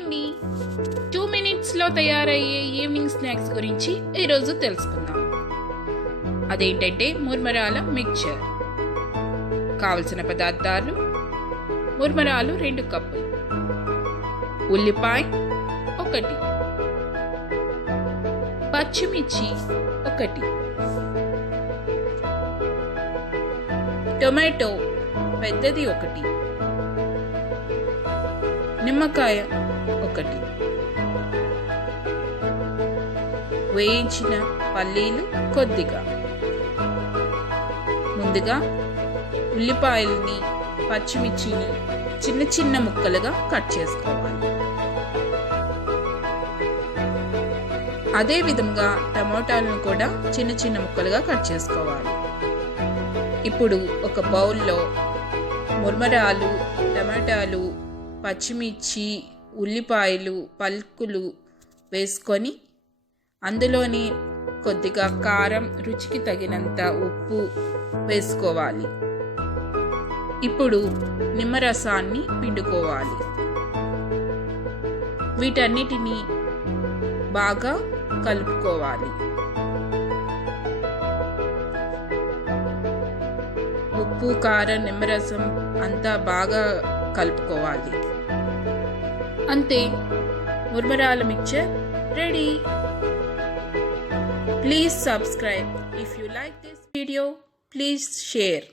Hi అండి. 2 మినిట్స్లో తయారయ్యే ఈవినింగ్ స్నాక్స్ గురించి ఈరోజు తెలుసుకుందాం. అదేంటంటే ముర్మరాల మిక్చర్. కావలసిన పదార్థాలు: ముర్మరాలు 2 కప్పులు, ఉల్లిపాయ 1, పచ్చిమిర్చి 1, టొమాటో పెద్దది 1, నిమ్మకాయ 1, వేయించిన పల్లీలు కొద్దిగా. ముందుగా ఉల్లిపాయల్ని పచ్చిమిర్చిని చిన్న చిన్న ముక్కలుగా కట్ చేసుకోవాలి. అదే విధంగా టమాటాలను కూడా చిన్న చిన్న ముక్కలుగా కట్ చేసుకోవాలి. ఇప్పుడు ఒక బౌల్లో ముర్మరాలు, టమాటాలు, పచ్చిమిర్చి, ఉల్లిపాయలు, పల్కులు వేసుకొని అందులోని కొద్దిగా కారం, రుచికి తగినంత ఉప్పు వేసుకోవాలి. ఇప్పుడు నిమ్మరసాన్ని పిండుకోవాలి. వీటన్నిటిని బాగా కలుపుకోవాలి. ఉప్పు, కారం, నిమ్మరసం అంతా బాగా కలుపుకోవాలి. అంతే, ముర్మరాల mixture ready. Please subscribe. If you like this video, please share.